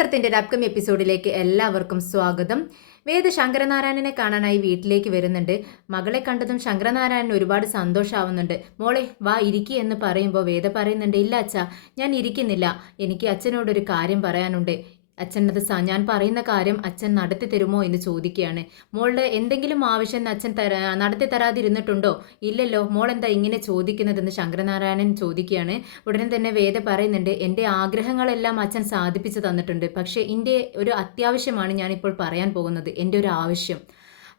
നക്ഷത്രത്തിന്റെ ഒരു അപ്കമിങ് എപ്പിസോഡിലേക്ക് എല്ലാവർക്കും സ്വാഗതം. വേദ ശങ്കരനാരായണനെ കാണാനായി വീട്ടിലേക്ക് വരുന്നുണ്ട്. മകളെ കണ്ടതും ശങ്കരനാരായണൻ ഒരുപാട് സന്തോഷമാവുന്നുണ്ട്. മോളെ വാ ഇരിക്കി എന്ന് പറയുമ്പോൾ വേദ പറയുന്നുണ്ട്, ഇല്ല അച്ഛാ, ഞാൻ ഇരിക്കുന്നില്ല, എനിക്ക് അച്ഛനോടൊരു കാര്യം പറയാനുണ്ട്. അച്ഛനത് ഞാൻ പറയുന്ന കാര്യം അച്ഛൻ നടത്തി തരുമോ എന്ന് ചോദിക്കുകയാണ്. മോളുടെ എന്തെങ്കിലും ആവശ്യം അച്ഛൻ നടത്തി തരാതിരുന്നിട്ടുണ്ടോ? ഇല്ലല്ലോ, മോൾ എന്താ ഇങ്ങനെ ചോദിക്കുന്നതെന്ന് ശങ്കരനാരായണൻ ചോദിക്കുകയാണ്. ഉടനെ തന്നെ വേദ പറയുന്നുണ്ട്, എൻ്റെ ആഗ്രഹങ്ങളെല്ലാം അച്ഛൻ സാധിപ്പിച്ചു തന്നിട്ടുണ്ട്, പക്ഷേ എൻ്റെ ഒരു അത്യാവശ്യമാണ് ഞാനിപ്പോൾ പറയാൻ പോകുന്നത്, എൻ്റെ ഒരു ആവശ്യം.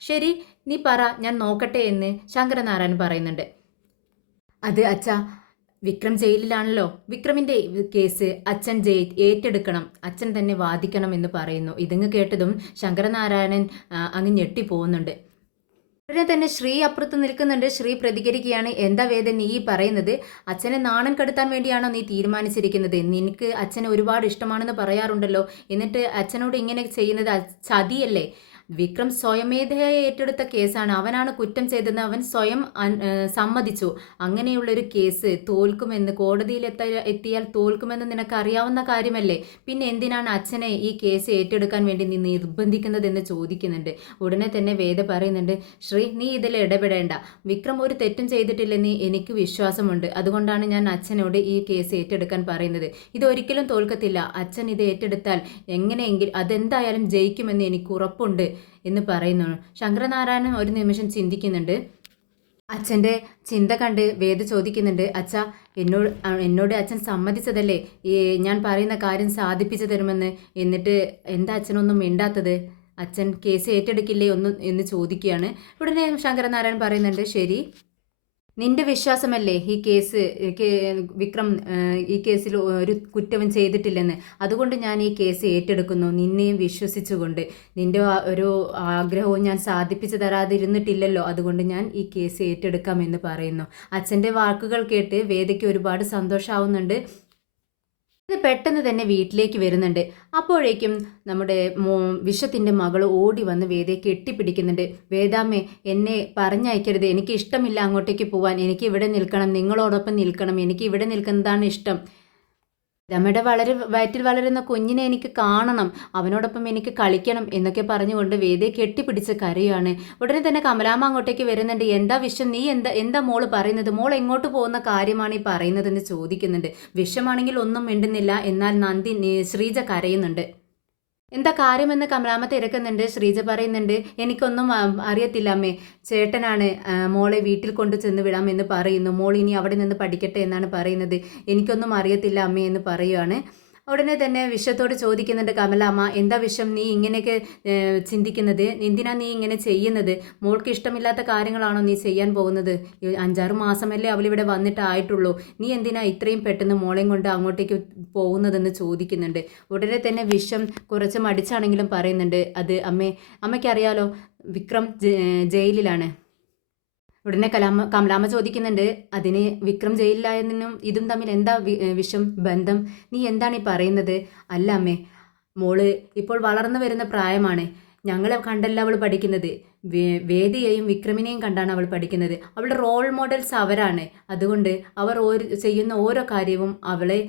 ശരി, നീ പറ, ഞാൻ നോക്കട്ടെ എന്ന് ശങ്കരനാരായണൻ പറയുന്നുണ്ട്. അത് അച്ഛാ, വിക്രം ജയിലിലാണല്ലോ, വിക്രമിന്റെ കേസ് അച്ഛൻ ഏറ്റെടുക്കണം, അച്ഛൻ തന്നെ വാദിക്കണം എന്ന് പറയുന്നു. ഇതങ്ങ് കേട്ടതും ശങ്കരനാരായണൻ അങ്ങ് ഞെട്ടിപ്പോകുന്നുണ്ട്. ഉടനെ തന്നെ ശ്രീ അപ്പുറത്ത് നിൽക്കുന്നുണ്ട്. ശ്രീ പ്രതികരിക്കുകയാണ്, എന്താ വേദന നീ പറയുന്നത്? അച്ഛനെ നാണം കെടുത്താൻ വേണ്ടിയാണോ നീ തീരുമാനിച്ചിരിക്കുന്നത്? നിനക്ക് അച്ഛനെ ഒരുപാട് ഇഷ്ടമാണെന്ന് പറയാറുണ്ടല്ലോ, എന്നിട്ട് അച്ഛനോട് ഇങ്ങനെ ചെയ്യുന്നത് ചതിയല്ലേ? വിക്രം സ്വയമേധയായി ഏറ്റെടുത്ത കേസാണ്, അവനാണ് കുറ്റം ചെയ്തതെന്ന് അവൻ സ്വയം സമ്മതിച്ചു. അങ്ങനെയുള്ളൊരു കേസ് തോൽക്കുമെന്ന്, കോടതിയിൽ എത്തിയാൽ തോൽക്കുമെന്ന് നിനക്ക് അറിയാവുന്ന കാര്യമല്ലേ? പിന്നെ എന്തിനാണ് അച്ഛനെ ഈ കേസ് ഏറ്റെടുക്കാൻ വേണ്ടി നീ നിർബന്ധിക്കുന്നതെന്ന് ചോദിക്കുന്നുണ്ട്. ഉടനെ തന്നെ വേദ പറയുന്നുണ്ട്, ശ്രീ നീ ഇതിൽ ഇടപെടേണ്ട, വിക്രം ഒരു തെറ്റും ചെയ്തിട്ടില്ലെന്ന് എനിക്ക് വിശ്വാസമുണ്ട്, അതുകൊണ്ടാണ് ഞാൻ അച്ഛനോട് ഈ കേസ് ഏറ്റെടുക്കാൻ പറയുന്നത്. ഇതൊരിക്കലും തോൽക്കത്തില്ല, അച്ഛൻ ഇത് ഏറ്റെടുത്താൽ എങ്ങനെയെങ്കിലും അതെന്തായാലും ജയിക്കുമെന്ന് എനിക്ക് ഉറപ്പുണ്ട് എന്ന് പറയുന്നു. ശങ്കരനാരായണൻ ഒരു നിമിഷം ചിന്തിക്കുന്നുണ്ട്. അച്ഛൻ്റെ ചിന്ത കണ്ട് വേദ ചോദിക്കുന്നുണ്ട്, അച്ഛാ, എന്നോട് അച്ഛൻ സമ്മതിച്ചതല്ലേ ഈ ഞാൻ പറയുന്ന കാര്യം സാധിപ്പിച്ചു തരുമെന്ന്, എന്നിട്ട് എന്താ അച്ഛനൊന്നും മിണ്ടാത്തത്? അച്ഛൻ കേസ് ഏറ്റെടുക്കില്ലേ എന്ന് ചോദിക്കുകയാണ്. ഉടനെ ശങ്കരനാരായണൻ പറയുന്നുണ്ട്, ശരി, നിന്റെ വിശ്വാസമല്ലേ ഈ കേസ് വിക്രം ഈ കേസിൽ ഒരു കുറ്റവും ചെയ്തിട്ടില്ലെന്ന്, അതുകൊണ്ട് ഞാൻ ഈ കേസ് ഏറ്റെടുക്കുന്നു, നിന്നെയും വിശ്വസിച്ചുകൊണ്ട്. നിന്റെ ഒരു ആഗ്രഹവും ഞാൻ സാധിപ്പിച്ചു തരാതിരുന്നിട്ടില്ലല്ലോ, അതുകൊണ്ട് ഞാൻ ഈ കേസ് ഏറ്റെടുക്കാമെന്ന് പറയുന്നു. അച്ഛൻ്റെ വാക്കുകൾ കേട്ട് വേദയ്ക്ക് ഒരുപാട് സന്തോഷമാവുന്നുണ്ട്. ഇത് പെട്ടെന്ന് തന്നെ വീട്ടിലേക്ക് വരുന്നുണ്ട്. അപ്പോഴേക്കും നമ്മുടെ വിശ്വത്തിൻ്റെ മകൾ ഓടി വന്ന് വേദയെ കെട്ടിപ്പിടിക്കുന്നുണ്ട്. വേദാമ്മേ, എന്നെ പറഞ്ഞയക്കരുത്, എനിക്ക് ഇഷ്ടമില്ല അങ്ങോട്ടേക്ക് പോവാൻ, എനിക്ക് ഇവിടെ നിൽക്കണം, നിങ്ങളോടൊപ്പം നിൽക്കണം, എനിക്ക് ഇവിടെ നിൽക്കുന്നതാണ് ഇഷ്ടം. രമയുടെ വയറ്റിൽ വളരുന്ന കുഞ്ഞിനെ എനിക്ക് കാണണം, അവനോടൊപ്പം എനിക്ക് കളിക്കണം എന്നൊക്കെ പറഞ്ഞുകൊണ്ട് വേദയെ കെട്ടിപ്പിടിച്ച് കരയാണ്. ഉടനെ തന്നെ കമലാമ്മ അങ്ങോട്ടേക്ക് വരുന്നുണ്ട്. എന്താ വിശ്വം, നീ എന്താ മോള് പറയുന്നത്? മോൾ എങ്ങോട്ട് പോകുന്ന കാര്യമാണ് ഈ പറയുന്നതെന്ന് ചോദിക്കുന്നുണ്ട്. വിശ്വമാണെങ്കിൽ ഒന്നും മിണ്ടുന്നില്ല, എന്നാൽ ശ്രീജ കരയുന്നുണ്ട്. എന്താ കാര്യമെന്ന് കമലാമ്മ തിരക്കുന്നുണ്ട്. ശ്രീജ പറയുന്നുണ്ട്, എനിക്കൊന്നും അറിയത്തില്ല അമ്മേ, ചേട്ടനാണ് മോളെ വീട്ടിൽ കൊണ്ട് ചെന്ന് വിടാമെന്ന് പറയുന്നു, മോൾ ഇനി അവിടെ നിന്ന് പഠിക്കട്ടെ എന്നാണ് പറയുന്നത്, എനിക്കൊന്നും അറിയത്തില്ല അമ്മേ എന്ന് പറയുകയാണ്. ഉടനെ തന്നെ വിശ്വത്തോട് ചോദിക്കുന്നുണ്ട് കമലാമ്മ, എന്താ വിശ്വം നീ ഇങ്ങനെയൊക്കെ ചിന്തിക്കുന്നത്? എന്തിനാ നീ ഇങ്ങനെ ചെയ്യുന്നത്? മോൾക്ക് ഇഷ്ടമില്ലാത്ത കാര്യങ്ങളാണോ നീ ചെയ്യാൻ പോകുന്നത്? 5-6 മാസമല്ലേ അവളിവിടെ വന്നിട്ടായിട്ടുള്ളൂ, നീ എന്തിനാ ഇത്രയും പെട്ടെന്ന് മോളെയും കൊണ്ട് അങ്ങോട്ടേക്ക് പോകുന്നതെന്ന് ചോദിക്കുന്നുണ്ട്. ഉടനെ തന്നെ വിശ്വം കുറച്ച് മടിച്ചാണെങ്കിലും പറയുന്നുണ്ട്, അത് അമ്മയ്ക്കറിയാലോ, വിക്രം ജയിലിലാണ്. ഉടനെ കമലാമ്മ ചോദിക്കുന്നുണ്ട്, അതിന് വിക്രം ജയിലിലായതിനും ഇതും തമ്മിൽ എന്താ വിഷം ബന്ധം? നീ എന്താണ് ഈ പറയുന്നത്? അല്ല അമ്മേ, മോള് ഇപ്പോൾ വളർന്നു വരുന്ന പ്രായമാണ്, ഞങ്ങളെ കണ്ടല്ല അവൾ പഠിക്കുന്നത്, വേദിയെയും വിക്രമിനെയും കണ്ടാണ് അവൾ പഠിക്കുന്നത്, അവളുടെ റോൾ മോഡൽസ് അവരാണ്, അതുകൊണ്ട് അവർ ചെയ്യുന്ന ഓരോ കാര്യവും അവളെ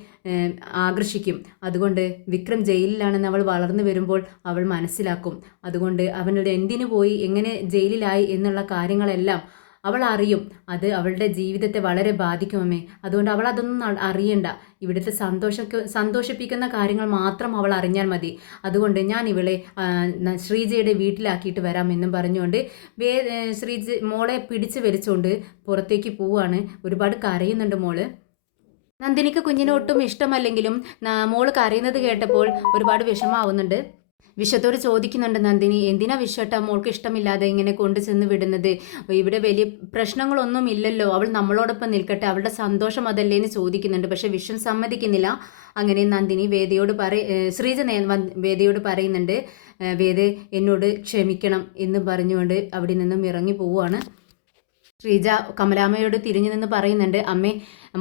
ആകർഷിക്കും. അതുകൊണ്ട് വിക്രം ജയിലിലാണെന്ന് അവൾ വളർന്നു വരുമ്പോൾ അവൾ മനസ്സിലാക്കും. അതുകൊണ്ട് അവനോട് എന്തിനു പോയി, എങ്ങനെ ജയിലിലായി എന്നുള്ള കാര്യങ്ങളെല്ലാം അവൾ അറിയും. അത് അവളുടെ ജീവിതത്തെ വളരെ ബാധിക്കുമേ, അതുകൊണ്ട് അവൾ അതൊന്നും അറിയണ്ട, ഇവിടുത്തെ സന്തോഷിപ്പിക്കുന്ന കാര്യങ്ങൾ മാത്രം അവൾ അറിഞ്ഞാൽ മതി. അതുകൊണ്ട് ഞാൻ ഇവളെ ശ്രീജയുടെ വീട്ടിലാക്കിയിട്ട് വരാമെന്നും പറഞ്ഞുകൊണ്ട് ശ്രീജ മോളെ പിടിച്ച് വലിച്ചുകൊണ്ട് പുറത്തേക്ക് പോവുകയാണ്. ഒരുപാട് കരയുന്നുണ്ട് മോള്. നന്ദിനിക്ക് കുഞ്ഞിനെ ഒട്ടും ഇഷ്ടമല്ലെങ്കിലും മോള് കരയുന്നത് കേട്ടപ്പോൾ ഒരുപാട് വിഷമാവുന്നുണ്ട്. വിശ്വത്തോട് ചോദിക്കുന്നുണ്ട് നന്ദിനി, എന്തിനാ വിശ്വട്ട മോൾക്ക് ഇഷ്ടമില്ലാതെ ഇങ്ങനെ കൊണ്ടു ചെന്ന് വിടുന്നത്? ഇവിടെ വലിയ പ്രശ്നങ്ങളൊന്നും ഇല്ലല്ലോ, അവൾ നമ്മളോടൊപ്പം നിൽക്കട്ടെ, അവളുടെ സന്തോഷം അതല്ലേ എന്ന് ചോദിക്കുന്നുണ്ട്. പക്ഷെ വിശ്വം സമ്മതിക്കുന്നില്ല. അങ്ങനെ നന്ദിനി ശ്രീജ വേദയോട് പറയുന്നുണ്ട്, വേദ എന്നോട് ക്ഷമിക്കണം എന്ന് പറഞ്ഞുകൊണ്ട് അവിടെ നിന്നും ഇറങ്ങി പോവുകയാണ്. ശ്രീജ കമലാമ്മയോട് തിരിഞ്ഞു നിന്ന് പറയുന്നുണ്ട്, അമ്മേ,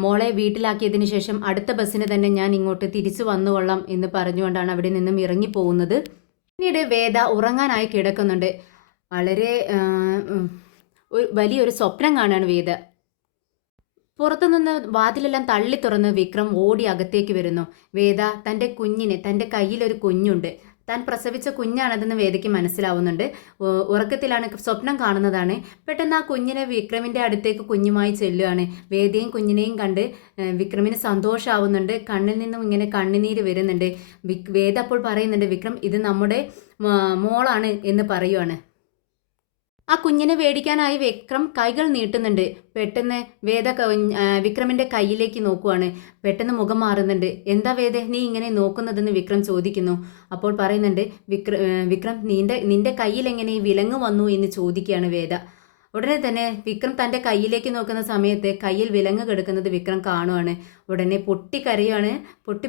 മോളെ വീട്ടിലാക്കിയതിന് ശേഷം അടുത്ത ബസ്സിന് തന്നെ ഞാൻ ഇങ്ങോട്ട് തിരിച്ചു വന്നുകൊള്ളാം എന്ന് പറഞ്ഞുകൊണ്ടാണ് അവിടെ നിന്നും ഇറങ്ങി പോകുന്നത്. പിന്നീട് വേദ ഉറങ്ങാനായി കിടക്കുന്നുണ്ട്. വളരെ വലിയൊരു സ്വപ്നം കാണാണ് വേദ. പുറത്തുനിന്ന് വാതിലെല്ലാം തള്ളി തുറന്ന് വിക്രം ഓടി അകത്തേക്ക് വരുന്നു. വേദ തൻ്റെ കയ്യിലൊരു കുഞ്ഞുണ്ട്. താൻ പ്രസവിച്ച കുഞ്ഞാണതെന്ന് വേദയ്ക്ക് മനസ്സിലാവുന്നുണ്ട്. ഉറക്കത്തിലാണ്, സ്വപ്നം കാണുന്നതാണ്. പെട്ടെന്ന് ആ കുഞ്ഞിനെ വിക്രമിൻ്റെ അടുത്തേക്ക് കുഞ്ഞുമായി ചെല്ലുകയാണ്. വേദയും കുഞ്ഞിനെയും കണ്ട് വിക്രമിന് സന്തോഷമാവുന്നുണ്ട്. കണ്ണിൽ നിന്നും ഇങ്ങനെ കണ്ണുനീര് വരുന്നുണ്ട്. വേദ അപ്പോൾ പറയുന്നുണ്ട്, വിക്രം ഇത് നമ്മുടെ മോളാണ് എന്ന് പറയുവാണ്. ആ കുഞ്ഞിനെ വേടിക്കാനായി വിക്രം കൈകൾ നീട്ടുന്നുണ്ട്. പെട്ടെന്ന് വേദ വിക്രമിന്റെ കയ്യിലേക്ക് നോക്കുവാണ്. പെട്ടെന്ന് മുഖം മാറുന്നുണ്ട്. എന്താ വേദ നീ ഇങ്ങനെ നോക്കുന്നതെന്ന് വിക്രം ചോദിക്കുന്നു. അപ്പോൾ പറയുന്നുണ്ട്, വിക്രം നിന്റെ കയ്യിൽ എങ്ങനെ ഈ വിലങ്ങ് വന്നു എന്ന് ചോദിക്കുകയാണ് വേദ. ഉടനെ തന്നെ വിക്രം തൻ്റെ കയ്യിലേക്ക് നോക്കുന്ന സമയത്ത് കയ്യിൽ വിലങ്ങ് കിടക്കുന്നത് വിക്രം കാണുവാണ്. ഉടനെ പൊട്ടിക്കരയാണ്.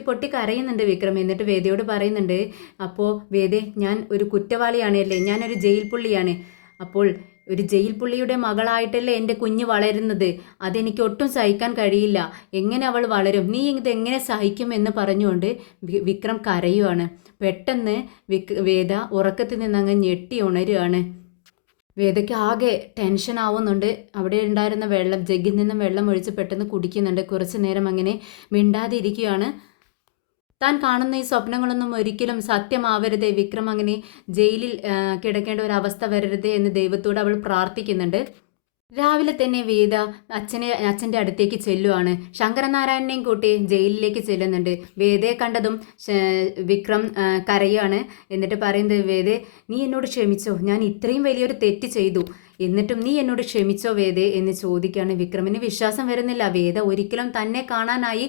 പൊട്ടി കരയുന്നുണ്ട് വിക്രം. എന്നിട്ട് വേദയോട് പറയുന്നുണ്ട്, അപ്പോൾ വേദ ഞാൻ ഒരു കുറ്റവാളിയാണ് അല്ലേ, ഞാനൊരു ജയിൽ പുള്ളിയാണ്. അപ്പോൾ ഒരു ജയിൽ പുള്ളിയുടെ മകളായിട്ടല്ലേ എൻ്റെ കുഞ്ഞ് വളരുന്നത്. അതെനിക്ക് ഒട്ടും സഹിക്കാൻ കഴിയില്ല. എങ്ങനെ അവൾ വളരും, നീ ഇതെങ്ങനെ സഹിക്കും എന്ന് പറഞ്ഞുകൊണ്ട് വിക്രം കരയുവാണ്. പെട്ടെന്ന് വേദ ഉറക്കത്തിൽ നിന്നങ്ങ് ഞെട്ടി ഉണരുകയാണ്. വേദയ്ക്ക് ആകെ ടെൻഷൻ ആവുന്നുണ്ട്. അവിടെ ഉണ്ടായിരുന്ന വെള്ളം, ജഗ്ഗിൽ നിന്നും വെള്ളം ഒഴിച്ച് പെട്ടെന്ന് കുടിക്കുന്നുണ്ട്. കുറച്ചു നേരം അങ്ങനെ മിണ്ടാതെ ഇരിക്കുകയാണ്. താൻ കാണുന്ന ഈ സ്വപ്നങ്ങളൊന്നും ഒരിക്കലും സത്യമാവരുതേ, വിക്രം അങ്ങനെ ജയിലിൽ കിടക്കേണ്ട ഒരു അവസ്ഥ വരരുതേ എന്ന് ദൈവത്തോട് അവൾ പ്രാർത്ഥിക്കുന്നുണ്ട്. രാവിലെ തന്നെ വേദ അച്ഛൻ്റെ അടുത്തേക്ക് ചെല്ലുവാണ്. ശങ്കരനാരായണനെയും കൂട്ടി ജയിലിലേക്ക് ചെല്ലുന്നുണ്ട്. വേദയെ കണ്ടതും വിക്രം കരയാണ്. എന്നിട്ട് പറയുന്നത്, വേദേ നീ എന്നോട് ക്ഷമിച്ചോ, ഞാൻ ഇത്രയും വലിയൊരു തെറ്റ് ചെയ്തു, എന്നിട്ടും നീ എന്നോട് ക്ഷമിച്ചോ വേദേ എന്ന് ചോദിക്കുകയാണ്. വിക്രമിന് വിശ്വാസം വരുന്നില്ല. വേദ ഒരിക്കലും തന്നെ കാണാനായി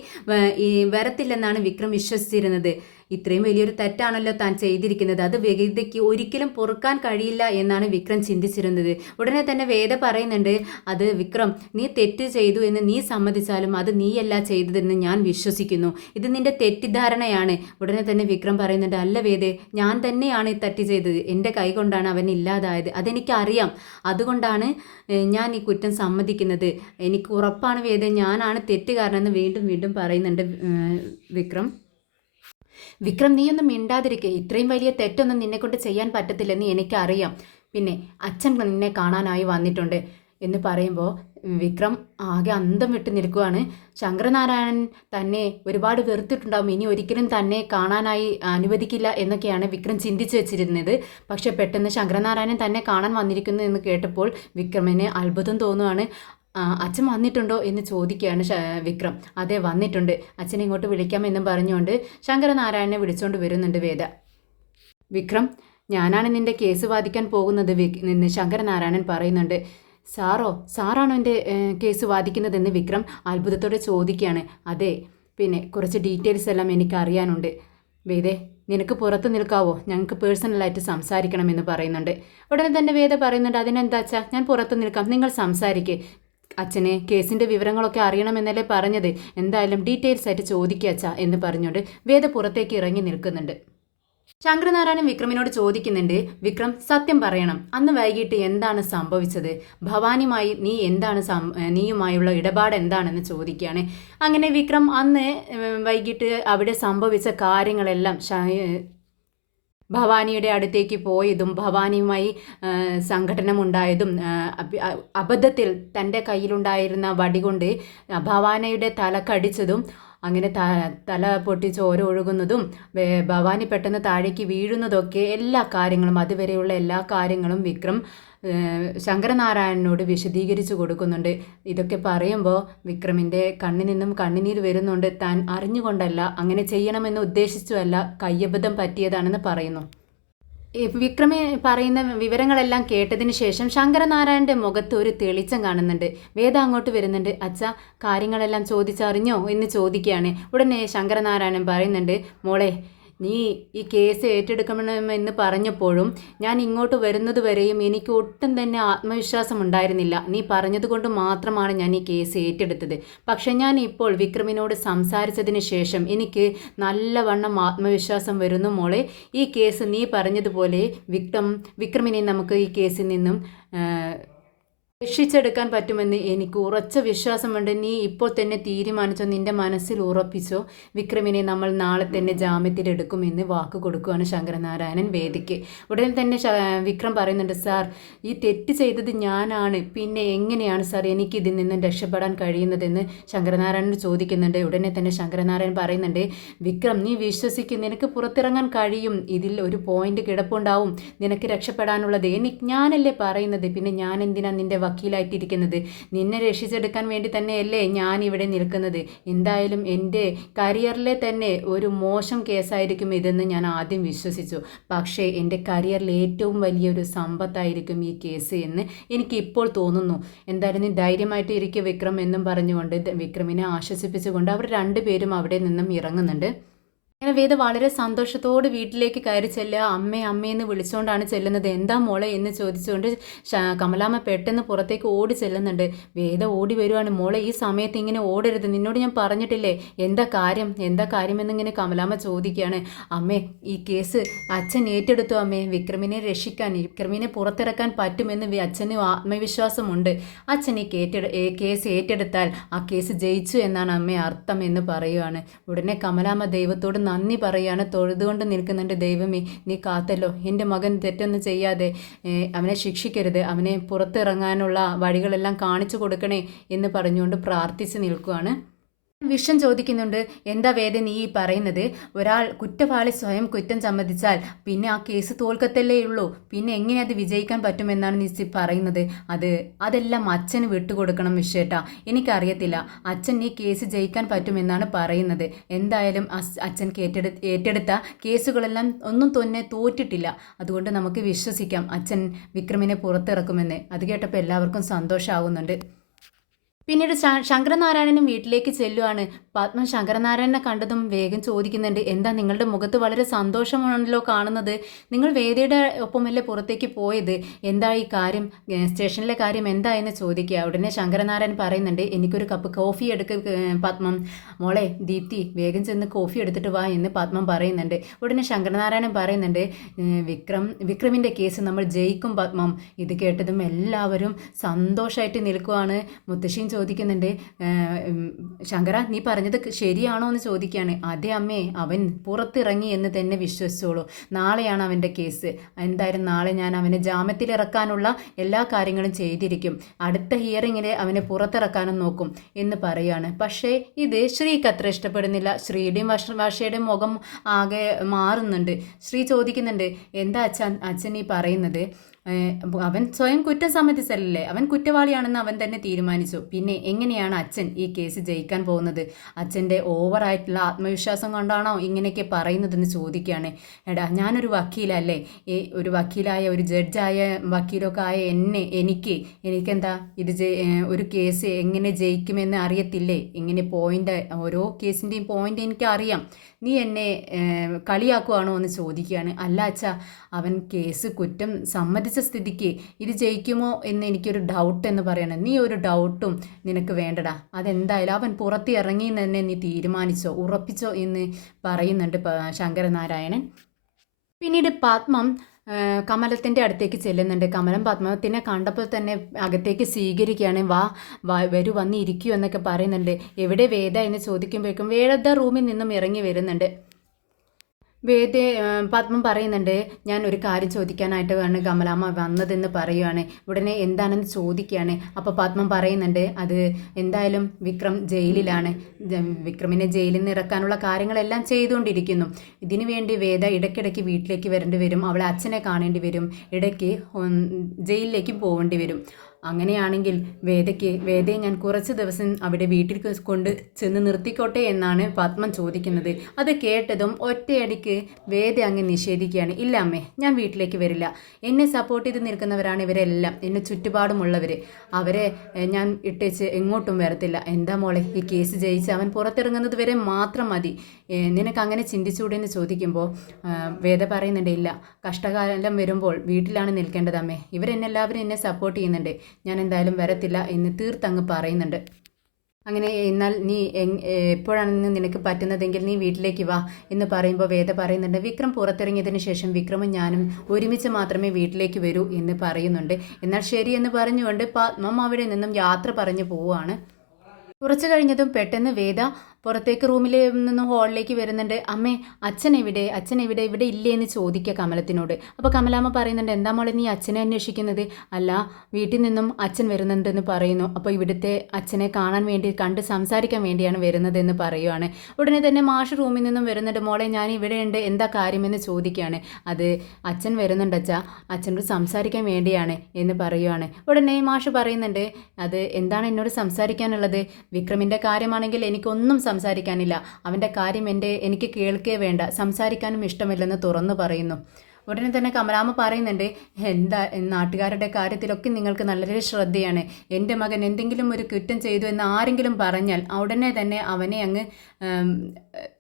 വരത്തില്ലെന്നാണ് വിക്രം വിശ്വസിച്ചിരുന്നത്. ഇത്രയും വലിയൊരു തെറ്റാണല്ലോ താൻ ചെയ്തിരിക്കുന്നത്, അത് വേദയ്ക്ക് ഒരിക്കലും പൊറുക്കാൻ കഴിയില്ല എന്നാണ് വിക്രം ചിന്തിച്ചിരുന്നത്. ഉടനെ തന്നെ വേദ പറയുന്നുണ്ട്, അത് വിക്രം നീ തെറ്റ് ചെയ്തു എന്ന് നീ സമ്മതിച്ചാലും അത് നീയല്ല ചെയ്തതെന്ന് ഞാൻ വിശ്വസിക്കുന്നു, ഇത് നിന്റെ തെറ്റിദ്ധാരണയാണ്. ഉടനെ തന്നെ വിക്രം പറയുന്നുണ്ട്, അല്ല വേദേ ഞാൻ തന്നെയാണ് ഈ തെറ്റ് ചെയ്തത്, എൻ്റെ കൈ കൊണ്ടാണ് അവൻ ഇല്ലാതായത്, അതെനിക്കറിയാം, അതുകൊണ്ടാണ് ഞാൻ ഈ കുറ്റം സമ്മതിക്കുന്നത്, എനിക്ക് ഉറപ്പാണ് വേദ ഞാനാണ് തെറ്റുകാരനെന്ന് വീണ്ടും വീണ്ടും പറയുന്നുണ്ട് വിക്രം നീയൊന്നും മിണ്ടാതിരിക്കുക, ഇത്രയും വലിയ തെറ്റൊന്നും നിന്നെക്കൊണ്ട് ചെയ്യാൻ പറ്റത്തില്ലെന്ന് എനിക്കറിയാം, പിന്നെ അച്ഛൻ നിന്നെ കാണാനായി വന്നിട്ടുണ്ട് എന്ന് പറയുമ്പോൾ വിക്രം ആകെ അന്തം വിട്ട് നിൽക്കുകയാണ്. ശങ്കരനാരായണൻ തന്നെ ഒരുപാട് വെറുത്തിട്ടുണ്ടാവും, ഇനി ഒരിക്കലും തന്നെ കാണാനായി അനുവദിക്കില്ല എന്നൊക്കെയാണ് വിക്രം ചിന്തിച്ചു വെച്ചിരുന്നത്. പക്ഷെ പെട്ടെന്ന് ശങ്കരനാരായണൻ തന്നെ കാണാൻ വന്നിരിക്കുന്നു എന്ന് കേട്ടപ്പോൾ വിക്രമിന് അത്ഭുതം തോന്നുകയാണ്. അച്ഛൻ വന്നിട്ടുണ്ടോ എന്ന് ചോദിക്കുകയാണ് വിക്രം. അതെ വന്നിട്ടുണ്ട്, അച്ഛനെ ഇങ്ങോട്ട് വിളിക്കാമെന്നും പറഞ്ഞുകൊണ്ട് ശങ്കരനാരായണനെ വിളിച്ചുകൊണ്ട് വരുന്നുണ്ട് വേദ. വിക്രം ഞാനാണ് നിന്റെ കേസ് വാദിക്കാൻ പോകുന്നത് എന്ന് ശങ്കരനാരായണൻ പറയുന്നുണ്ട്. സാറാണോ എൻ്റെ കേസ് വാദിക്കുന്നതെന്ന് വിക്രം അത്ഭുതത്തോടെ ചോദിക്കുകയാണ്. അതെ, പിന്നെ കുറച്ച് ഡീറ്റെയിൽസ് എല്ലാം എനിക്ക് അറിയാനുണ്ട്. വേദേ നിനക്ക് പുറത്ത് നിൽക്കാവോ, ഞങ്ങൾക്ക് പേഴ്സണലായിട്ട് സംസാരിക്കണമെന്ന് പറയുന്നുണ്ട്. ഉടനെ തന്നെ വേദ പറയുന്നുണ്ട്, അതിനെന്താ അച്ഛാ, ഞാൻ പുറത്ത് നിൽക്കാം, നിങ്ങൾ സംസാരിക്കേ, അച്ഛനെ കേസിൻ്റെ വിവരങ്ങളൊക്കെ അറിയണമെന്നല്ലേ പറഞ്ഞത്, എന്തായാലും ഡീറ്റെയിൽസ് ആയിട്ട് ചോദിക്കുക അച്ഛാ എന്ന് പറഞ്ഞുകൊണ്ട് വേദ പുറത്തേക്ക് ഇറങ്ങി നിൽക്കുന്നുണ്ട്. ശങ്കരനാരായണൻ വിക്രമിനോട് ചോദിക്കുന്നുണ്ട്, വിക്രം സത്യം പറയണം, അന്ന് വൈകിട്ട് എന്താണ് സംഭവിച്ചത്, ഭവാനിയുമായി നീയുമായുള്ള ഇടപാട് എന്താണെന്ന് ചോദിക്കുകയാണ്. അങ്ങനെ വിക്രം അന്ന് വൈകിട്ട് അവിടെ സംഭവിച്ച കാര്യങ്ങളെല്ലാം ഭവാനിയുടെ അടുത്തേക്ക് പോയതും ഭവാനിയുമായി സംഘടനമുണ്ടായതും അബദ്ധത്തിൽ തൻ്റെ കയ്യിലുണ്ടായിരുന്ന വടി കൊണ്ട് ഭവാനിയുടെ തലക്കടിച്ചതും അങ്ങനെ തല പൊട്ടി ചോര ഒഴുകുന്നതും ഭവാനി പെട്ടെന്ന് താഴേക്ക് വീഴുന്നതൊക്കെ എല്ലാ കാര്യങ്ങളും, അതുവരെയുള്ള എല്ലാ കാര്യങ്ങളും വിക്രം ശങ്കരനാരായണനോട് വിശദീകരിച്ചു കൊടുക്കുന്നുണ്ട്. ഇതൊക്കെ പറയുമ്പോൾ വിക്രമിൻ്റെ കണ്ണിൽ നിന്നും കണ്ണുനീർ വരുന്നുണ്ട്. താൻ അറിഞ്ഞുകൊണ്ടല്ല, അങ്ങനെ ചെയ്യണമെന്ന് ഉദ്ദേശിച്ചുമല്ല, കയ്യബദ്ധം പറ്റിയതാണെന്ന് പറയുന്നു. വിക്രമി പറയുന്ന വിവരങ്ങളെല്ലാം കേട്ടതിന് ശേഷം ശങ്കരനാരായണൻ്റെ മുഖത്ത് ഒരു തെളിച്ചം കാണുന്നുണ്ട്. വേദ അങ്ങോട്ട് വരുന്നുണ്ട്. അച്ഛാ കാര്യങ്ങളെല്ലാം ചോദിച്ചറിഞ്ഞോ എന്ന് ചോദിക്കുകയാണ്. ഉടനെ ശങ്കരനാരായണൻ പറയുന്നുണ്ട്, മോളെ നീ ഈ കേസ് ഏറ്റെടുക്കണമെന്ന് പറഞ്ഞപ്പോഴും ഞാൻ ഇങ്ങോട്ട് വരുന്നത് വരെയും എനിക്ക് ഒട്ടും തന്നെ ആത്മവിശ്വാസം ഉണ്ടായിരുന്നില്ല. നീ പറഞ്ഞതുകൊണ്ട് മാത്രമാണ് ഞാൻ ഈ കേസ് ഏറ്റെടുത്തത്. പക്ഷെ ഞാൻ ഇപ്പോൾ വിക്രമിനോട് സംസാരിച്ചതിന് ശേഷം എനിക്ക് നല്ലവണ്ണം ആത്മവിശ്വാസം വരുന്നു മോളെ. ഈ കേസ് നീ പറഞ്ഞതുപോലെ വിക്രമിനെ നമുക്ക് ഈ കേസിൽ നിന്നും രക്ഷിച്ചെടുക്കാൻ പറ്റുമെന്ന് എനിക്ക് ഉറച്ച വിശ്വാസമുണ്ട്. നീ ഇപ്പോൾ തന്നെ തീരുമാനിച്ചോ, നിന്റെ മനസ്സിൽ ഉറപ്പിച്ചോ. വിക്രമിനെ നമ്മൾ നാളെ തന്നെ ജാമ്യത്തിലെടുക്കുമെന്ന് വാക്ക് കൊടുക്കുകയാണ് ശങ്കരനാരായണൻ വേദിക്ക്. ഉടനെ തന്നെ വിക്രം പറയുന്നുണ്ട്, സാർ ഈ തെറ്റ് ചെയ്തത് ഞാനാണ്, പിന്നെ എങ്ങനെയാണ് സാർ എനിക്ക് ഇതിൽ നിന്നും രക്ഷപ്പെടാൻ കഴിയുന്നതെന്ന് ശങ്കരനാരായണൻ ചോദിക്കുന്നുണ്ട്. ഉടനെ തന്നെ ശങ്കരനാരായണൻ പറയുന്നുണ്ട്, വിക്രം നീ വിശ്വസിക്കും, നിനക്ക് പുറത്തിറങ്ങാൻ കഴിയും, ഇതിൽ ഒരു പോയിന്റ് കിടപ്പുണ്ടാവും നിനക്ക് രക്ഷപ്പെടാനുള്ളത്. ഞാനല്ലേ പറയുന്നത്, പിന്നെ ഞാൻ എന്തിനാ നിന്റെ വക്കീലായിട്ടിരിക്കുന്നത്? നിന്നെ രക്ഷിച്ചെടുക്കാൻ വേണ്ടി തന്നെയല്ലേ ഞാൻ ഇവിടെ നിൽക്കുന്നത്. എന്തായാലും എൻ്റെ കരിയറിലെ തന്നെ ഒരു മോശം കേസായിരിക്കും ഇതെന്ന് ഞാൻ ആദ്യം വിശ്വസിച്ചു. പക്ഷേ എൻ്റെ കരിയറിൽ ഏറ്റവും വലിയൊരു സമ്പത്തായിരിക്കും ഈ കേസ് എന്ന് എനിക്ക് ഇപ്പോൾ തോന്നുന്നു. എന്തായാലും നീ ധൈര്യമായിട്ട് ഇരിക്കുക വിക്രം എന്നും പറഞ്ഞുകൊണ്ട് വിക്രമിനെ ആശ്വസിപ്പിച്ചുകൊണ്ട് അവർ രണ്ടുപേരും അവിടെ നിന്നും ഇറങ്ങുന്നുണ്ട്. അങ്ങനെ വേദ വളരെ സന്തോഷത്തോട് വീട്ടിലേക്ക് കയറി ചെല്ലുക. അമ്മയെന്ന് വിളിച്ചുകൊണ്ടാണ് ചെല്ലുന്നത്. എന്താ മോളെ എന്ന് ചോദിച്ചുകൊണ്ട് കമലാമ്മ പെട്ടെന്ന് പുറത്തേക്ക് ഓടി ചെല്ലുന്നുണ്ട്. വേദ ഓടി വരുവാണ്. മോളെ ഈ സമയത്ത് ഇങ്ങനെ ഓടരുത്, നിന്നോട് ഞാൻ പറഞ്ഞിട്ടില്ലേ, എന്താ കാര്യം എന്നിങ്ങനെ കമലാമ്മ ചോദിക്കുകയാണ്. അമ്മേ ഈ കേസ് അച്ഛൻ ഏറ്റെടുത്തു അമ്മേ, വിക്രമിനെ രക്ഷിക്കാൻ, വിക്രമിനെ പുറത്തിറക്കാൻ പറ്റുമെന്ന് അച്ഛന് ആത്മവിശ്വാസമുണ്ട്. അച്ഛൻ ഈ കേസ് ഏറ്റെടുത്താൽ ആ കേസ് ജയിച്ചു എന്നാണ് അമ്മേ അർത്ഥം എന്ന് പറയുകയാണ്. ഉടനെ കമലാമ്മ ദൈവത്തോട് നന്ദി പറയാണ്, തൊഴുതുകൊണ്ട് നിൽക്കുന്നുണ്ട്. ദൈവമേ നീ കാത്തല്ലോ, എൻ്റെ മകൻ തെറ്റൊന്നും ചെയ്യാതെ അവനെ ശിക്ഷിക്കരുത്, അവനെ പുറത്തിറങ്ങാനുള്ള വഴികളെല്ലാം കാണിച്ചു കൊടുക്കണേ എന്ന് പറഞ്ഞുകൊണ്ട് പ്രാർത്ഥിച്ച് നിൽക്കുകയാണ്. വിഷൻ ചോദിക്കുന്നുണ്ട്, എന്താ വേദ നീ ഈ പറയുന്നത്? ഒരാൾ കുറ്റവാളി സ്വയം കുറ്റം സമ്മതിച്ചാൽ പിന്നെ ആ കേസ് തോൽക്കത്തല്ലേ ഉള്ളൂ, പിന്നെ എങ്ങനെ അത് വിജയിക്കാൻ പറ്റുമെന്നാണ് നീ പറയുന്നത്? അതെല്ലാം അച്ഛന് വിട്ടുകൊടുക്കണം വിഷേട്ടാ, എനിക്കറിയത്തില്ല. അച്ഛൻ ഈ കേസ് ജയിക്കാൻ പറ്റുമെന്നാണ് പറയുന്നത്. എന്തായാലും അച്ഛൻ ഏറ്റെടുത്ത കേസുകളെല്ലാം ഒന്നും തന്നെ തോറ്റിട്ടില്ല. അതുകൊണ്ട് നമുക്ക് വിശ്വസിക്കാം അച്ഛൻ വിക്രമിനെ പുറത്തിറക്കുമെന്ന്. അത് കേട്ടപ്പോൾ എല്ലാവർക്കും സന്തോഷമാവുന്നുണ്ട്. പിന്നീട് ശങ്കരനാരായണനും വീട്ടിലേക്ക് ചെല്ലുവാണ്. പത്മൻ ശങ്കരനാരായണനെ കണ്ടതും വേഗം ചോദിക്കുന്നുണ്ട്, എന്താ നിങ്ങളുടെ മുഖത്ത് വളരെ സന്തോഷമാണല്ലോ കാണുന്നത്, നിങ്ങൾ വേദിയുടെ ഒപ്പമല്ലേ പുറത്തേക്ക് പോയത്, എന്താ ഈ കാര്യം, സ്റ്റേഷനിലെ കാര്യം എന്താ എന്ന് ചോദിക്കുക. ഉടനെ ശങ്കരനാരായണൻ പറയുന്നുണ്ട്, എനിക്കൊരു കപ്പ് കോഫി പത്മം. മോളെ ദീപ്തി വേഗം ചെന്ന് കോഫി എടുത്തിട്ട് വാ എന്ന് പത്മം പറയുന്നുണ്ട്. ഉടനെ ശങ്കരനാരായണൻ പറയുന്നുണ്ട്, വിക്രമിൻ്റെ കേസ് നമ്മൾ ജയിക്കും പത്മം. ഇത് കേട്ടതും എല്ലാവരും സന്തോഷമായിട്ട് നിൽക്കുവാണ്. മുത്തശ്ശിയും ചോദിക്കുന്നുണ്ട്, ശങ്കര നീ പറഞ്ഞത് ശരിയാണോ എന്ന് ചോദിക്കുകയാണ്. അതെ അമ്മേ, അവൻ പുറത്തിറങ്ങി എന്ന് തന്നെ വിശ്വസിച്ചോളൂ. നാളെയാണ് അവൻ്റെ കേസ്. എന്തായാലും നാളെ ഞാൻ അവനെ ജാമ്യത്തിലിറക്കാനുള്ള എല്ലാ കാര്യങ്ങളും ചെയ്തിരിക്കും. അടുത്ത ഹിയറിങ്ങിൽ അവനെ പുറത്തിറക്കാനും നോക്കും എന്ന് പറയുകയാണ്. പക്ഷേ ഇത് ശ്രീക്ക് അത്ര ഇഷ്ടപ്പെടുന്നില്ല. ശ്രീയുടെയും വർഷയുടെയും മുഖം ആകെ മാറുന്നുണ്ട്. ശ്രീ ചോദിക്കുന്നുണ്ട്, എന്താ അച്ഛൻ ഈ പറയുന്നത്? അവൻ സ്വയം കുറ്റം സമ്മതിച്ചല്ലേ, അവൻ കുറ്റവാളിയാണെന്ന് അവൻ തന്നെ തീരുമാനിച്ചു. പിന്നെ എങ്ങനെയാണ് അച്ഛൻ ഈ കേസ് ജയിക്കാൻ പോകുന്നത്? അച്ഛൻ്റെ ഓവറായിട്ടുള്ള ആത്മവിശ്വാസം കൊണ്ടാണോ ഇങ്ങനെയൊക്കെ പറയുന്നതെന്ന് ചോദിക്കുകയാണ്. എടാ ഞാനൊരു വക്കീലല്ലേ, ഒരു വക്കീലായ ഒരു ജഡ്ജായ വക്കീലൊക്കെ ആയ എനിക്കെന്താ ഒരു കേസ് എങ്ങനെ ജയിക്കുമെന്ന് അറിയത്തില്ലേ? ഇങ്ങനെ ഓരോ കേസിൻ്റെയും പോയിന്റ് എനിക്ക് അറിയാം. നീ എന്നെ കളിയാക്കുവാണോ എന്ന് ചോദിക്കുകയാണ്. അല്ല അച്ഛാ, അവൻ കുറ്റം സമ്മതിച്ച സ്ഥിതിക്ക് ഇത് ജയിക്കുമോ എന്ന് എനിക്കൊരു ഡൗട്ട് എന്ന് പറയണം. നീ ഒരു ഡൗട്ടും നിനക്ക് വേണ്ടടാ. അതെന്തായാലും അവൻ പുറത്തിറങ്ങി തന്നെ നീ തീരുമാനിച്ചോ, ഉറപ്പിച്ചോ എന്ന് പറയുന്നുണ്ട് ശങ്കരനാരായണൻ. പിന്നീട് പത്മം കമലത്തിൻ്റെ അടുത്തേക്ക് ചെല്ലുന്നുണ്ട്. കമലം പത്മത്തിനെ കണ്ടപ്പോൾ തന്നെ അകത്തേക്ക് സ്വീകരിക്കുകയാണ്. വരൂ വന്നിരിക്കൂ എന്നൊക്കെ പറയുന്നുണ്ട്. എവിടെ വേദ എന്ന് ചോദിക്കുമ്പോഴേക്കും വേദ റൂമിൽ നിന്നും ഇറങ്ങി വരുന്നുണ്ട്. പത്മം പറയുന്നുണ്ട്, ഞാൻ ഒരു കാര്യം ചോദിക്കാനായിട്ടാണ് കമലാമ്മ വന്നതെന്ന് പറയുകയാണ്. ഉടനെ എന്താണെന്ന് ചോദിക്കുകയാണ്. അപ്പോൾ പത്മം പറയുന്നുണ്ട്, അത് എന്തായാലും വിക്രം ജയിലിലാണ്, വിക്രമിനെ ജയിലിൽ നിന്ന് ഇറക്കാനുള്ള കാര്യങ്ങളെല്ലാം ചെയ്തുകൊണ്ടിരിക്കുന്നു. ഇതിനു വേണ്ടി വേദ ഇടയ്ക്കിടയ്ക്ക് വീട്ടിലേക്ക് വരേണ്ടി വരും, അവളെ അച്ഛനെ കാണേണ്ടി വരും, ഇടയ്ക്ക് ജയിലിലേക്ക് പോകേണ്ടി വരും. അങ്ങനെയാണെങ്കിൽ വേദയെ ഞാൻ കുറച്ച് ദിവസം അവിടെ വീട്ടിൽ കൊണ്ട് ചെന്ന് നിർത്തിക്കോട്ടെ എന്നാണ് പത്മൻ ചോദിക്കുന്നത്. അത് കേട്ടതും ഒറ്റയടിക്ക് വേദ അങ്ങ് നിഷേധിക്കുകയാണ്. ഇല്ല അമ്മേ, ഞാൻ വീട്ടിലേക്ക് വരില്ല. എന്നെ സപ്പോർട്ട് ചെയ്ത് നിൽക്കുന്നവരാണ് ഇവരെല്ലാം, എന്നെ ചുറ്റുപാടുമുള്ളവർ. അവരെ ഞാൻ ഇട്ടേച്ച് എങ്ങോട്ടും വരത്തില്ല. എന്താ മോളെ, ഈ കേസ് ജയിച്ച് അവൻ പുറത്തിറങ്ങുന്നത് വരെ മാത്രം മതി, നിനക്ക് അങ്ങനെ ചിന്തിച്ചുകൂടെ എന്ന് ചോദിക്കുമ്പോൾ വേദ പറയുന്നുണ്ട്, ഇല്ല, കഷ്ടകാലം വരുമ്പോൾ വീട്ടിലാണ് നിൽക്കേണ്ടത് അമ്മേ, ഇവരെന്നെല്ലാവരും എന്നെ സപ്പോർട്ട് ചെയ്യുന്നുണ്ട്, ഞാൻ എന്തായാലും വരത്തില്ല എന്ന് തീർത്തങ്ങ് പറയുന്നുണ്ട്. അങ്ങനെ എന്നാൽ നീ എപ്പോഴാണ് നിനക്ക് പറ്റുന്നതെങ്കിൽ നീ വീട്ടിലേക്ക് വാ എന്ന് പറയുമ്പോൾ വേദ പറയുന്നുണ്ട് വിക്രം പുറത്തിറങ്ങിയതിന് ശേഷം വിക്രമും ഞാനും ഒരുമിച്ച് മാത്രമേ വീട്ടിലേക്ക് വരൂ എന്ന് പറയുന്നുണ്ട്. എന്നാൽ ശരി എന്ന് പറഞ്ഞുകൊണ്ട് പത്മം അവിടെ നിന്നും യാത്ര പറഞ്ഞു പോവുകയാണ്. കുറച്ച് കഴിഞ്ഞതും പെട്ടെന്ന് വേദ പുറത്തേക്ക് റൂമിൽ നിന്ന് ഹാളിലേക്ക് വരുന്നുണ്ട്. അമ്മേ അച്ഛൻ എവിടെ, അച്ഛൻ എവിടെ, ഇവിടെ ഇല്ലേ എന്ന് ചോദിക്കുക കമലത്തിനോട്. അപ്പോൾ കമലാമ്മ പറയുന്നുണ്ട് എന്താ മോളെ നീ അച്ഛനെ അന്വേഷിക്കുന്നത്? അല്ല വീട്ടിൽ നിന്നും അച്ഛൻ വരുന്നുണ്ടെന്ന് പറയുന്നു. അപ്പോൾ ഇവിടുത്തെ അച്ഛനെ കാണാൻ വേണ്ടി കണ്ട് സംസാരിക്കാൻ വേണ്ടിയാണ് വരുന്നതെന്ന് പറയുവാണ്. ഉടനെ തന്നെ മാഷ് റൂമിൽ നിന്നും വരുന്നുണ്ട്. മോളെ ഞാൻ ഇവിടെയുണ്ട്, എന്താ കാര്യമെന്ന് ചോദിക്കുകയാണ്. അത് അച്ഛൻ വരുന്നുണ്ട് അച്ഛാ, അച്ഛനോട് സംസാരിക്കാൻ വേണ്ടിയാണ് എന്ന് പറയുവാണ്. ഉടനെ മാഷ് പറയുന്നുണ്ട് അത് എന്താണ് എന്നോട് സംസാരിക്കാനുള്ളത്? വിക്രമിൻ്റെ കാര്യമാണെങ്കിൽ എനിക്കൊന്നും സംസാരിക്കാനില്ല. അവൻ്റെ കാര്യം എനിക്ക് കേൾക്കേ വേണ്ട, സംസാരിക്കാനും ഇഷ്ടമില്ലെന്ന് തുറന്നു പറയുന്നു. ഉടനെ തന്നെ കമലാമ്മ പറയുന്നുണ്ട് എന്താ നാട്ടുകാരുടെ കാര്യത്തിലൊക്കെ നിങ്ങൾക്ക് നല്ലൊരു ശ്രദ്ധയാണ്. എൻ്റെ മകൻ എന്തെങ്കിലും ഒരു കുറ്റം ചെയ്തു എന്ന് ആരെങ്കിലും പറഞ്ഞാൽ ഉടനെ തന്നെ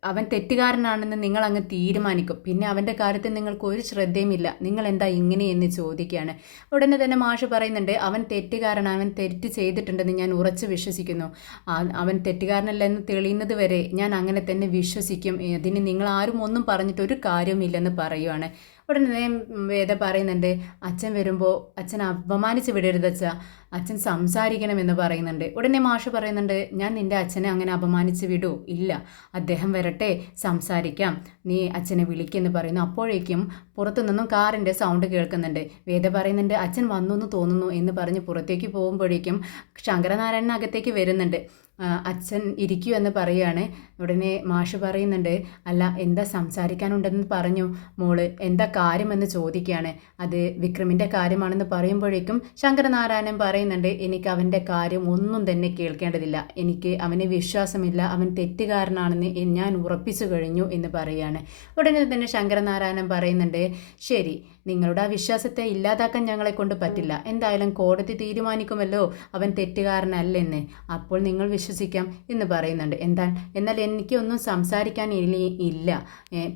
അവൻ തെറ്റുകാരനാണെന്ന് നിങ്ങൾ അങ്ങ് തീരുമാനിക്കും. പിന്നെ അവൻ്റെ കാര്യത്തിൽ നിങ്ങൾക്ക് ഒരു ശ്രദ്ധയുമില്ല. നിങ്ങൾ എന്താ ഇങ്ങനെയെന്ന് ചോദിക്കുകയാണ്. ഉടനെ തന്നെ മാഷ് പറയുന്നുണ്ട് അവൻ തെറ്റുകാരനാണ്, അവൻ തെറ്റ് ചെയ്തിട്ടുണ്ടെന്ന് ഞാൻ ഉറച്ചു വിശ്വസിക്കുന്നു. അവൻ തെറ്റുകാരനല്ല എന്ന് തെളിയുന്നത് വരെ ഞാൻ അങ്ങനെ തന്നെ വിശ്വസിക്കും. അതിന് നിങ്ങൾ ആരും ഒന്നും പറഞ്ഞിട്ട് ഒരു കാര്യവുമില്ലെന്ന് പറയുവാണ്. ഉടനെ വേദ പറയുന്നുണ്ട് അച്ഛൻ വരുമ്പോൾ അച്ഛൻ അപമാനിച്ച് വിടരുത് അച്ഛാ, അച്ഛൻ സംസാരിക്കണമെന്ന് പറയുന്നുണ്ട്. ഉടനെ മാഷ് പറയുന്നുണ്ട് ഞാൻ നിൻ്റെ അച്ഛനെ അങ്ങനെ അപമാനിച്ച് വിടൂ, ഇല്ല, അദ്ദേഹം വരട്ടെ, സംസാരിക്കാം, നീ അച്ഛനെ വിളിക്കുമെന്ന് പറയുന്നു. അപ്പോഴേക്കും പുറത്തുനിന്നും കാറിൻ്റെ സൗണ്ട് കേൾക്കുന്നുണ്ട്. വേദ പറയുന്നുണ്ട് അച്ഛൻ വന്നു എന്ന് തോന്നുന്നു എന്ന് പറഞ്ഞ് പുറത്തേക്ക് പോകുമ്പോഴേക്കും ശങ്കരനാരായണൻ അകത്തേക്ക് വരുന്നുണ്ട്. അച്ഛൻ ഇരിക്കൂ എന്ന് പറയുകയാണ്. ഉടനെ മാഷ് പറയുന്നുണ്ട് അല്ല എന്താ സംസാരിക്കാനുണ്ടെന്ന് പറഞ്ഞു മോള്, എന്താ കാര്യമെന്ന് ചോദിക്കുകയാണ്. അത് വിക്രമിൻ്റെ കാര്യമാണെന്ന് പറയുമ്പോഴേക്കും ശങ്കരനാരായണൻ പറയുന്നുണ്ട് എനിക്ക് അവൻ്റെ കാര്യം ഒന്നും തന്നെ കേൾക്കേണ്ടതില്ല, എനിക്ക് അവനെ വിശ്വാസമില്ല, അവൻ തെറ്റുകാരനാണെന്ന് ഞാൻ ഉറപ്പിച്ചു കഴിഞ്ഞു എന്ന് പറയുകയാണ്. ഉടനെ തന്നെ ശങ്കരനാരായണൻ പറയുന്നുണ്ട് ശരി, നിങ്ങളുടെ ആ വിശ്വാസത്തെ ഇല്ലാതാക്കാൻ ഞങ്ങളെ കൊണ്ട് പറ്റില്ല, എന്തായാലും കോടതി തീരുമാനിക്കുമല്ലോ അവൻ തെറ്റുകാരനല്ലെന്ന്, അപ്പോൾ നിങ്ങൾ വിശ്വസിക്കാം എന്ന് പറയുന്നുണ്ട്. എന്നാൽ എനിക്കൊന്നും സംസാരിക്കാൻ ഇല്ല,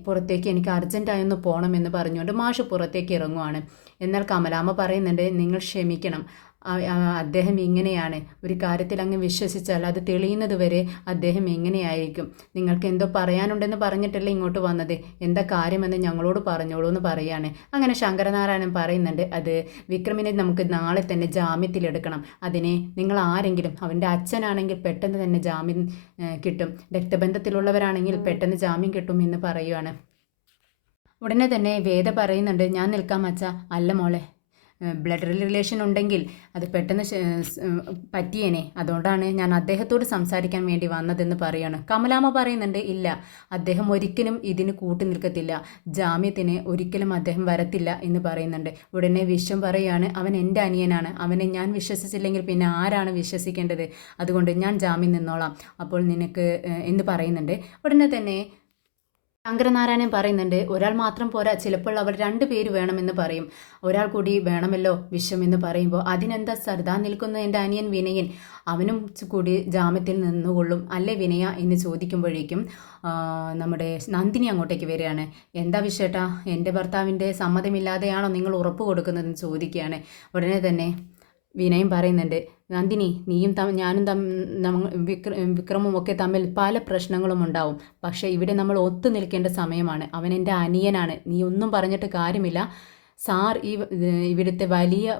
പുറത്തേക്ക് എനിക്ക് അർജൻറ്റായൊന്ന് പോകണമെന്ന് പറഞ്ഞുകൊണ്ട് മാഷ് പുറത്തേക്ക് ഇറങ്ങുവാണ്. എന്നാൽ കമലാമ്മ പറയുന്നുണ്ട് നിങ്ങൾ ക്ഷമിക്കണം, അദ്ദേഹം ഇങ്ങനെയാണ്, ഒരു കാര്യത്തിൽ അങ്ങ് വിശ്വസിച്ചാൽ അത് തെളിയുന്നത് വരെ അദ്ദേഹം ഇങ്ങനെയായിരിക്കും. നിങ്ങൾക്ക് എന്തോ പറയാനുണ്ടെന്ന് പറഞ്ഞിട്ടല്ലേ ഇങ്ങോട്ട് വന്നത്, എന്താ കാര്യമെന്ന് ഞങ്ങളോട് പറഞ്ഞോളൂ എന്ന് പറയാണ്. അങ്ങനെ ശങ്കരനാരായണൻ പറയുന്നുണ്ട് അത് വിക്രമിനെ നമുക്ക് നാളെ തന്നെ ജാമ്യത്തിലെടുക്കണം, അതിനെ നിങ്ങൾ ആരെങ്കിലും അവൻ്റെ അച്ഛനാണെങ്കിൽ പെട്ടെന്ന് തന്നെ ജാമ്യം കിട്ടും, രക്തബന്ധത്തിലുള്ളവരാണെങ്കിൽ പെട്ടെന്ന് ജാമ്യം കിട്ടും എന്ന് പറയുവാണ്. ഉടനെ തന്നെ വേദ പറയുന്നുണ്ട് ഞാൻ നിൽക്കാം അച്ഛ, അല്ല മോളെ, ബ്ലഡ് റിലേഷൻ ഉണ്ടെങ്കിൽ അത് പെട്ടെന്ന് പറ്റിയേനെ, അതുകൊണ്ടാണ് ഞാൻ അദ്ദേഹത്തോട് സംസാരിക്കാൻ വേണ്ടി വന്നതെന്ന് പറയാണ്. കമലാമ്മ പറയുന്നുണ്ട് ഇല്ല, അദ്ദേഹം ഒരിക്കലും ഇതിന് കൂട്ടു നിൽക്കത്തില്ല, ജാമ്യത്തിന് ഒരിക്കലും അദ്ദേഹം വരത്തില്ല എന്ന് പറയുന്നുണ്ട്. ഉടനെ വിശ്വം പറയാണ് അവൻ എൻ്റെ അനിയനാണ്, അവനെ ഞാൻ വിശ്വസിച്ചില്ലെങ്കിൽ പിന്നെ ആരാണ് വിശ്വസിക്കേണ്ടത്, അതുകൊണ്ട് ഞാൻ ജാമ്യം നിന്നോളാം അപ്പോൾ നിനക്ക് എന്ന് പറയുന്നുണ്ട്. ഉടനെ തന്നെ ശങ്കരനാരായണൻ പറയുന്നുണ്ട് ഒരാൾ മാത്രം പോരാ, ചിലപ്പോൾ അവർ 2 പേര് വേണമെന്ന് പറയും, ഒരാൾ കൂടി വേണമല്ലോ വിശ്വം എന്ന് പറയുമ്പോൾ അതിനെന്താ സർദാ നിൽക്കുന്ന എൻ്റെ അനിയൻ വിനയൻ, അവനും കൂടി ജാമ്യത്തിൽ നിന്നുകൊള്ളും അല്ലേ വിനയ എന്ന് ചോദിക്കുമ്പോഴേക്കും നമ്മുടെ നന്ദിനി അങ്ങോട്ടേക്ക് വരികയാണ്. എന്താ വിശ്വേട്ടാ, എൻ്റെ ഭർത്താവിൻ്റെ സമ്മതമില്ലാതെയാണോ നിങ്ങൾ ഉറപ്പ് കൊടുക്കുന്നതെന്ന് ചോദിക്കുകയാണ്. ഉടനെ തന്നെ വിനയം പറയുന്നുണ്ട് നന്ദിനി നീയും ഞാനും വിക്രമും ഒക്കെ തമ്മിൽ പല പ്രശ്നങ്ങളും ഉണ്ടാവും, പക്ഷേ ഇവിടെ നമ്മൾ ഒത്തു നിൽക്കേണ്ട സമയമാണ്, അവൻ എൻ്റെ അനിയനാണ്, നീ ഒന്നും പറഞ്ഞിട്ട് കാര്യമില്ല, സാർ ഇവിടുത്തെ വലിയ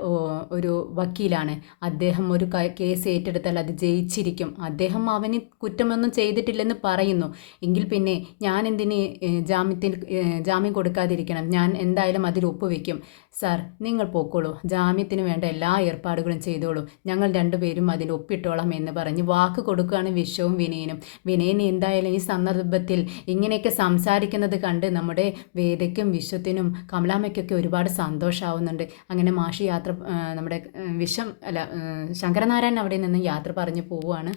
ഒരു വക്കീലാണ്, അദ്ദേഹം ഒരു കേസ് ഏറ്റെടുത്താൽ അത് ജയിച്ചിരിക്കും, അദ്ദേഹം അവന് കുറ്റമൊന്നും ചെയ്തിട്ടില്ലെന്ന് പറയുന്നു, എങ്കിൽ പിന്നെ ഞാൻ എന്തിന് ജാമ്യം കൊടുക്കാതിരിക്കണം, ഞാൻ എന്തായാലും അതിൽ ഒപ്പുവെക്കും, സാർ നിങ്ങൾ പോക്കോളൂ, ജാമ്യത്തിന് വേണ്ട എല്ലാ ഏർപ്പാടുകളും ചെയ്തോളൂ, ഞങ്ങൾ 2 പേരും അതിൽ ഒപ്പിട്ടോളാം എന്ന് പറഞ്ഞ് വാക്ക് കൊടുക്കുകയാണ് വിശ്വവും വിനയനും. വിനയൻ എന്തായാലും ഈ സന്ദർഭത്തിൽ ഇങ്ങനെയൊക്കെ സംസാരിക്കുന്നത് കണ്ട് നമ്മുടെ വേദയ്ക്കും വിശ്വത്തിനും കമലാമ്മയ്ക്കൊക്കെ ഒരുപാട് സന്തോഷമാവുന്നുണ്ട്. അങ്ങനെ മാഷി നമ്മുടെ ശങ്കരനാരായണൻ അവിടെ നിന്ന് യാത്ര പറഞ്ഞു പോവുകയാണ്.